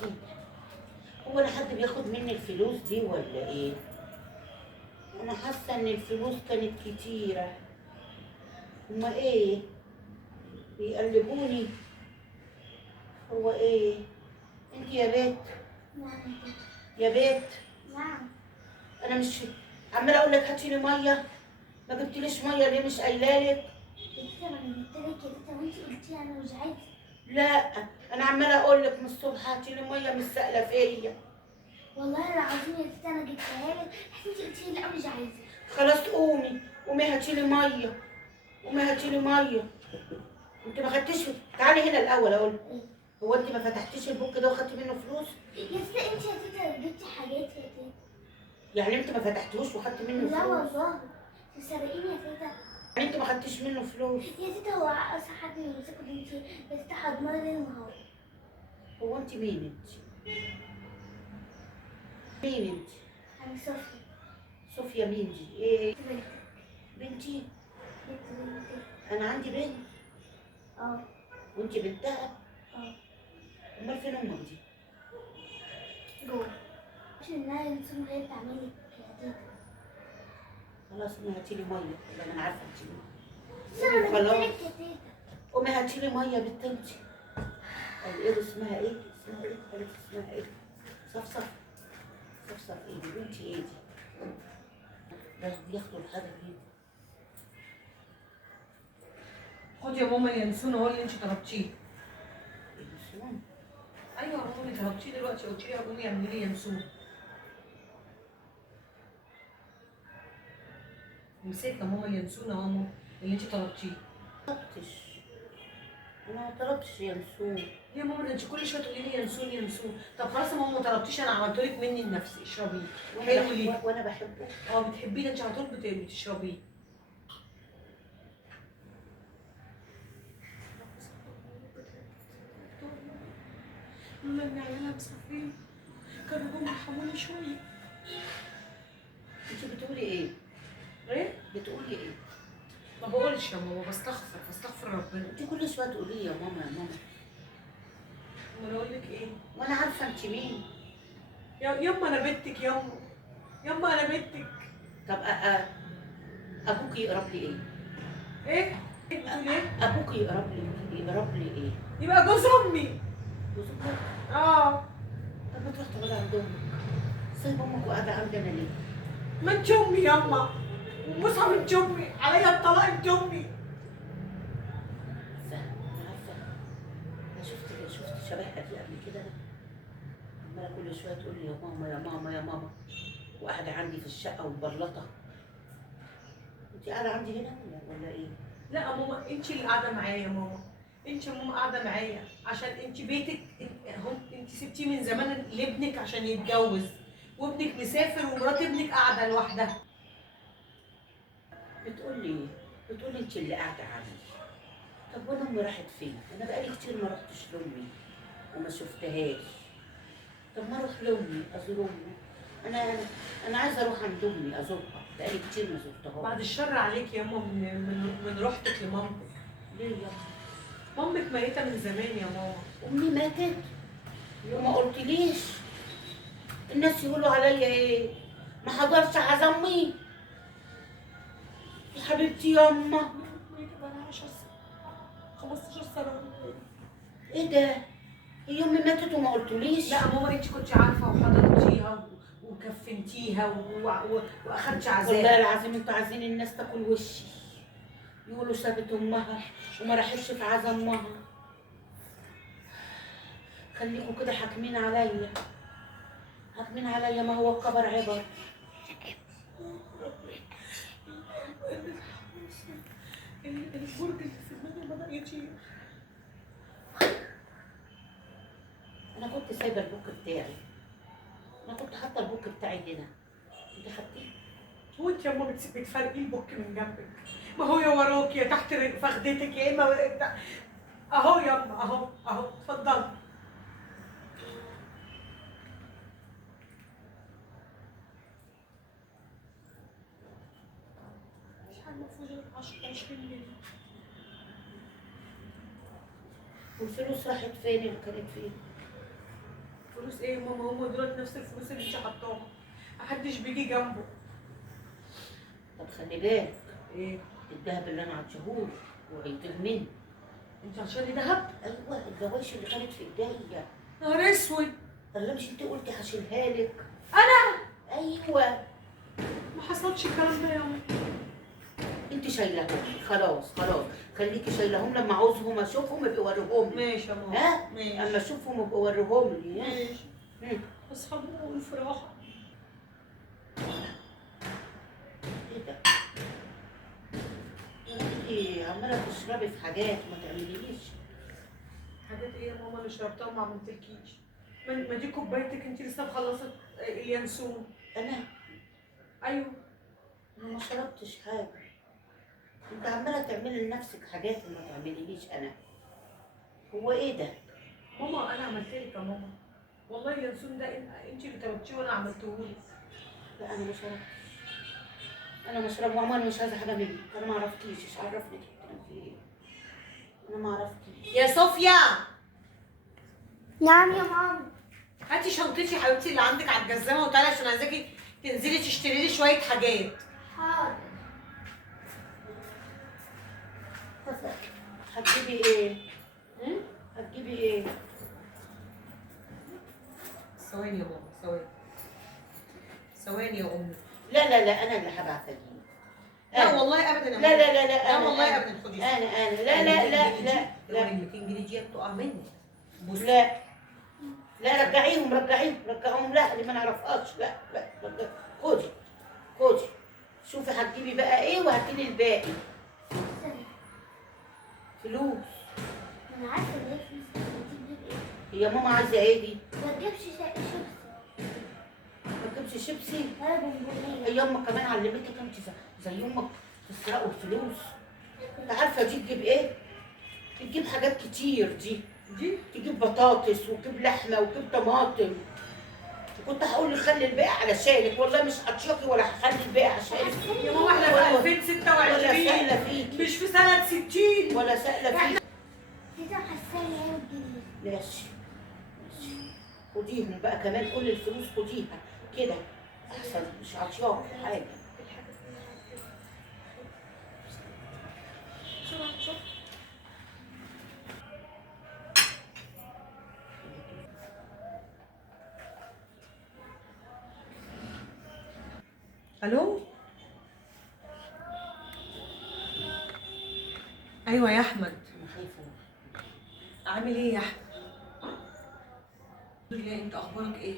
حبيبتي، هو انا حد بياخد مني الفلوس دي ولا ايه؟ انا حاسه ان الفلوس كانت كتيره. هما ايه؟ بيقلبوني؟ هو ايه؟ انت يا بيت، نعم. يا بيت، نعم. انا مش عماله اقول لك هاتي لي ميه، ما جبتليش ميه ليه؟ مش قايله لك؟ يا تيتا ما انا قلت لك يا تيتا وانت قلتي انا مش عايزه. لا، انا عماله اقول لك من الصبح هاتي لي ميه، مش سائله فيا. والله العظيم يا تيتا انا جبتها لك، انت قلتي لا مش عايزه. خلاص قومي، قومي هاتي لي ميه، قومي هاتي لي ميه. انت ما خدتيش، تعالي هنا الاول اقول لك. ايه؟ هو انت ما فتحتيش البوك ده وخدتي منه فلوس؟ يا تيتا انت يا تيتا جبتي حاجات يا تيتا. يعني انت ما فتحتوش وخدتي منه لا فلوس؟ والله تسرقيني يا تيتا. يعني انت ما خدتيش منه فلوس؟ يا تيتا هو اصلا حد يمسكه انت يا تيتا حضناني ليل نهار. هو انت مين انت؟ مين انت؟ انا صفر. صوفيا مين دي؟ ايه؟ بنت. بنتي؟ بنت. انا عندي بنت اه. وانت بنتها؟ اه. امال فين امك دي؟ جوه. عشان انها انسان وهي بتعمل لك يا تيتا. خلاص قومي هاتي لي ميه، ولا انا عارفه انت مين. بس انا جبت خلاص لك يا تيتا. قومي هاتي لي ميه يا بنت انت. قال ايه اسمها ايه؟ اسمها ايه؟ قالت اسمها ايه؟ صفصف. صفصف ايه دي؟ بنتي ايه دي؟ بياخدوا الحاجه دي. خد يا ماما ينسون هو اللي انت طلبتيه. ينسون؟ ايوه هو اللي طلبتيه دلوقتي، قلت لي قومي اعملي لي ينسون. مسكت يا ماما اليانسون اهو ماما اللي انت طلبتيه. ما طلبتش، انا ما طلبتش ينسون. ليه يا ماما ده انت كل شويه تقولي لي ينسون ينسون؟ طب خلاص يا ماما ما طلبتيش، انا عملت لك مني لنفسي، اشربيه. حلو ليه؟ وانا بحبه. اه بتحبيه ده انت على طول بتشربيه. لولا ان عيالها مسافرين كانوا جم يرحموني شويه. انت بتقولي ايه؟ ايه؟ بتقولي ايه؟ ما بقولش يا ماما، بستغفر ربنا. انت كل شويه تقولي لي يا ماما يا ماما. امال اقول لك ايه؟ وانا عارفه انت مين. يما انا بنتك يما. يما انا بنتك. طب ابوك يقرب لي ايه؟ ايه؟ بتقول ايه؟ ابوك يقرب لي ايه؟ يبقى جوز امي. جوز امك؟ اه. طب ما تروح تقعد عند امك، سايب امك وقاعده عندنا ليه؟ ما انت امي يما، ومصعب انت امي، عليا الطلاق انت امي. عارفه، انا شفت شبهها دي قبل كده. انا عماله كل شويه تقول لي يا ماما يا ماما يا ماما، وقاعده عندي في الشقه ومبلطه. انت قاعده عندي هنا ولا ايه؟ لا يا ماما انت اللي قاعده معايا يا ماما. انت يا ماما قاعده معايا عشان انت بيتك انت سبتيه من زمان لابنك عشان يتجوز، وابنك مسافر ومرات ابنك قاعده لوحدها. بتقولي انت اللي قاعده عندي. طب وانا امي راحت فين؟ انا بقالي كتير ما رحتش لامي وما شفتهاش. طب ما اروح لامي ازور امي. انا انا عايزه اروح عند امي ازورها، بقالي كتير ما زرتهاش. بعد الشر عليك يا ماما من رحتك لمامتك. ليه يا مامتك ميته من زمان يا ماما. امي ماتت وما قلتليش؟ الناس يقولوا عليا ايه؟ ما حضرش عزا امي. يا حبيبتي ياما. ميته بقالها 10 سنين 15 سنه. ايه ده؟ هي امي ماتت وما قلتليش؟ لا يا ماما انت كنت عارفه وحضرتيها وكفنتيها واخدتي والله عزاء. العظيم انتوا عايزين الناس تاكل وشي، يقولوا سابت امها وما راحتش في عزا امها. خليكوا كده حاكمين عليا، حاكمين عليا، ما هو الكبر عبر. البرج اللي في دماغي بدأ يطير. انا كنت سايبه البوك بتاعي، انا كنت حاطه البوك بتاعي هنا، انت خدتيه؟ هو انت يا ماما بتفرقي البوك من جنبك؟ ما هو يا وراك يا تحت فخدتك يا اما اهو يما اهو اتفضلي. مش عارفه المفروض 10 20 جنيه. والفلوس راحت فين اللي كانت فين؟ ماما، هم دول نفس الفلوس اللي انت حطاها، محدش بيجي جنبه. طب خلي بالك، ايه؟ الدهب اللي انا عطيهولك وهيطير مني. انت عشان دهب؟ ايوه الجواش اللي كانت في ايديا. نهار اسود. طب مش انت قلتي هشيلها لك؟ انا ايوه ما حصلش الكلام ده يا ماما. انت شايلهم لي. خلاص خلاص، خليكي شايلهم لما عاوزهم اشوفهم ابقي وريهم لي. ماشي يا ماما. ها؟ ماشي. اما اشوفهم ابقي وريهم لي. ها؟ ماشي. مم. بس هنقول في راحه. ايه ده؟ انت عماله تشربي في حاجات ما تعمليليش. حاجات ايه يا ماما اللي شربتها وما عملتلكيش؟ ما دي كوبايتك، انت لسه مخلصه اليانسون. انا ايوه. ما شربتش حاجه. انت عماله تعملي لنفسك حاجات وما تعمليليش انا. هو ايه ده؟ ماما انا عملتلك يا ماما، والله اليانسون ده انت اللي طلبتيه وانا عملتهولك. لا انا ما شربتش. انا ما شرب وعمال مش عايزه حاجه منك. انا ما عرفتكيش، ايش عرفني بتتكلم في ايه؟ انا ما عرفتكيش. يا صوفيا، نعم يا ماما. هاتي شنطتي يا حبيبتي اللي عندك على الجزامه وتعالي عشان عايزاكي تنزلي تشتري لي شويه حاجات. حاضر. هتجيبي ايه؟ هتجيبي ايه؟ ثواني يا ماما، ثواني. ثواني يا امي. لا لا لا انا اللي هبعت اجيب. لا والله ابدا يا لا ماما. لا لا لا لا أنا والله أنا ابدا. خدي. انا لا لا لا لا لا لا 200 جنيه دي بتقع مني. بصي. لا لا رجعيهم رجعيهم. لا اللي ما نعرفهاش. لا لا خدي خدي. شوفي هتجيبي بقى ايه وهاتيلي الباقي. استنى. فلوس. ما انا عارفه ان هي فلوس، بس بتجيب ايه؟ هي ماما عايزه ايه دي؟ ما تجيبش شيبسي ما تجيبش شيبسي. ولا بونبونيه. هي امك كمان علمتك انت زي امك تسرقوا الفلوس. انت عارفه دي تجيب ايه؟ تجيب حاجات كتير دي. تجيب بطاطس وتجيب لحمه وتجيب طماطم. كنت هقول لك خلي الباقي علشانك، والله مش هتشوكي ولا هخلي الباقي عشانك. يا ماما احنا في 2026 ولا سائله فيكي مش في سنه 60. ولا سائله فيكي. تيتا حساني ايه والجنيه. ماشي ماشي. خديهم بقى كمان كل الفلوس خديها كده احسن، مش عطشاك حاجه. الو. ايوه يا احمد. انا خايفه. عامل ايه يا احمد؟ الحمد لله. انت اخبارك ايه؟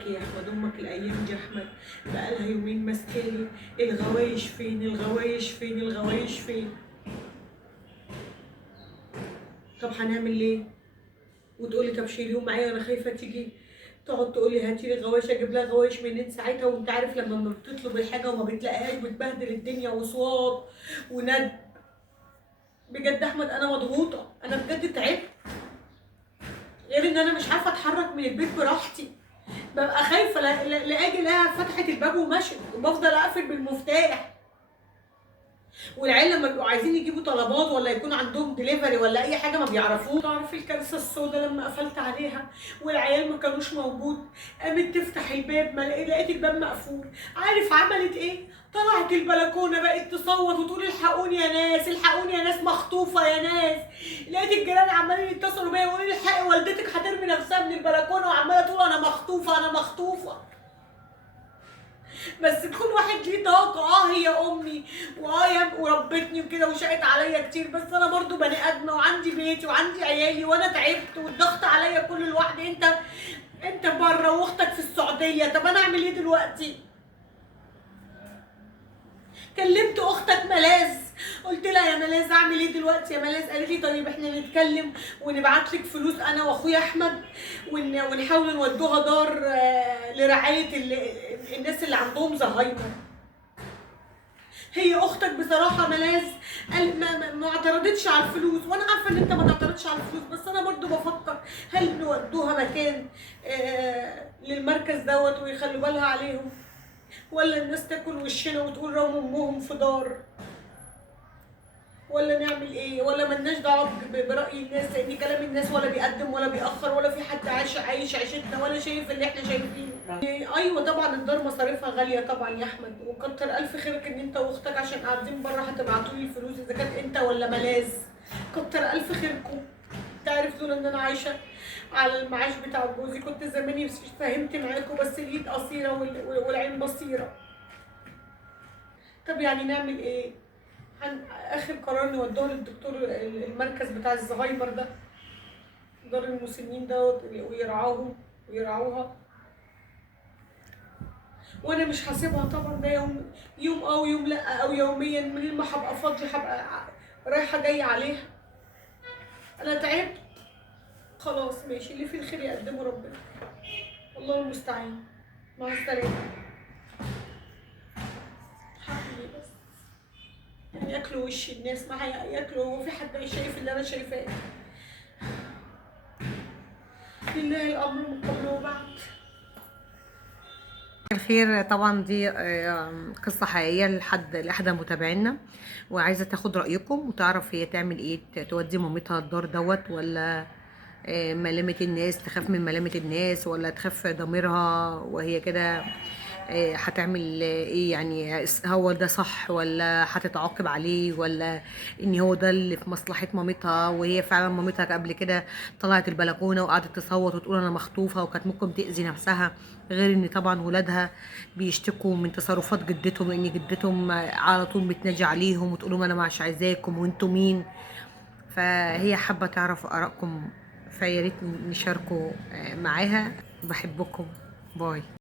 يا احمد امك الايام دي يا احمد بقالها يومين ماسكالي الغوايش فين الغوايش فين الغوايش فين. طب هنعمل ايه؟ وتقولي طب شيليهم معايا وانا خايفه تيجي تقعد تقولي هاتي لي غوايش، اجيب لها غوايش منين ساعتها؟ وانت عارف لما ما بتطلب الحاجه وما بتلاقيهاش بتبهدل الدنيا وصوات وند. بجد احمد انا مضغوطه، انا بجد تعبت، غير ان انا مش عارفه اتحرك من البيت براحتي. ببقى خايفه لا اجي الاقيها فتحت الباب ومشت وبفضل اقفل بالمفتاح. والعيال لما بيبقوا عايزين يجيبوا طلبات ولا يكون عندهم دليفري ولا اي حاجه ما بيعرفوش. تعرف الكارثه السوداء لما قفلت عليها والعيال ما كانوش موجود، قامت تفتح الباب ما لقيت الباب مقفول. عارف عملت ايه؟ طلعت البلكونه بقت تصوت وتقول الحقوني يا ناس، الحقوني يا ناس، مخطوفه يا ناس. لقيت الجيران عمالين يتصلوا بيا ويقولوا لي الحقي والدتك هترمي نفسها من البلكونه وعماله تقول انا مخطوفه انا مخطوفه. بس كل واحد ليه طاقه. هي امي وربتني وكده وشقت عليا كتير، بس انا برضو بني ادمه وعندي بيتي وعندي عيالي وانا تعبت والضغط عليا كل لوحدي. انت بره واختك في السعوديه، طب انا اعمل ايه دلوقتي؟ كلمت اختك ملاذ قلت لها يا ملاذ اعمل ايه دلوقتي يا ملاذ؟ قالت لي طيب احنا نتكلم ونبعت لك فلوس انا واخويا احمد ونحاول نودوها دار لرعايه الناس اللي عندهم زهايمر. هي اختك بصراحه ملاذ ما اعترضتش على الفلوس، وانا عارفه ان انت ما تعترضش على الفلوس، بس انا برضو بفكر هل نودوها مكان للمركز دوت ويخلوا بالها عليهم، ولا الناس تاكل وشنا وتقول رغم امهم في دار. ولا نعمل ايه؟ ولا ملناش دعوه براي الناس، لان كلام الناس ولا بيقدم ولا بيأخر، ولا في حد عايش عيشتنا ولا شايف اللي احنا شايفينه. ايوه طبعا الدار مصاريفها غاليه طبعا يا احمد، وكتر الف خيرك ان انت واختك عشان قاعدين بره هتبعتوا لي الفلوس، اذا كانت انت ولا ملاذ. كتر الف خيركم. تعرف دول ان انا عايشه على المعاش بتاع جوزي، كنت زماني فهمت معاكم، بس الايد قصيره والعين بصيره. طب يعني نعمل ايه؟ اخر قرار نودوه للدكتور المركز بتاع الزهايمر ده، دار المسنين دوت، ويرعاهم ويرعوها. وانا مش هسيبها طبعا، ده يوم او يوم لا، او يوميا من ما هبقى فاضيه هبقى رايحه جايه عليها. انا تعبت خلاص. ماشي، اللي فيه الخير يقدمه ربنا، الله المستعان. مع السلامه. حقيقي بس يعني ياكلوا وش الناس معايا، ياكلوا، هو في حد شايف اللي انا شايفاه؟ لله الامر من قبل وبعد. الخير طبعا دي قصة حقيقية لأحد متابعينا، وعايزة تاخد رأيكم وتعرف هي تعمل ايه، تودي مامتها الدار دوت، ولا ملامة الناس، تخاف من ملامة الناس، ولا تخاف ضميرها وهي كده هتعمل ايه؟ يعني هو ده صح، ولا هتتعاقب عليه، ولا ان هو ده اللي في مصلحة مامتها؟ وهي فعلا مامتها قبل كده طلعت البلكونة وقعدت تصوت وتقول انا مخطوفة، وكانت ممكن تأذي نفسها. غير ان طبعا ولادها بيشتكوا من تصرفات جدتهم، لان جدتهم على طول بتنادي عليهم وتقول لهم انا مش عايزاكم وانتوا مين. فهي حابة تعرف آرائكم، فياريت نشاركوا معاها. بحبكم. باي.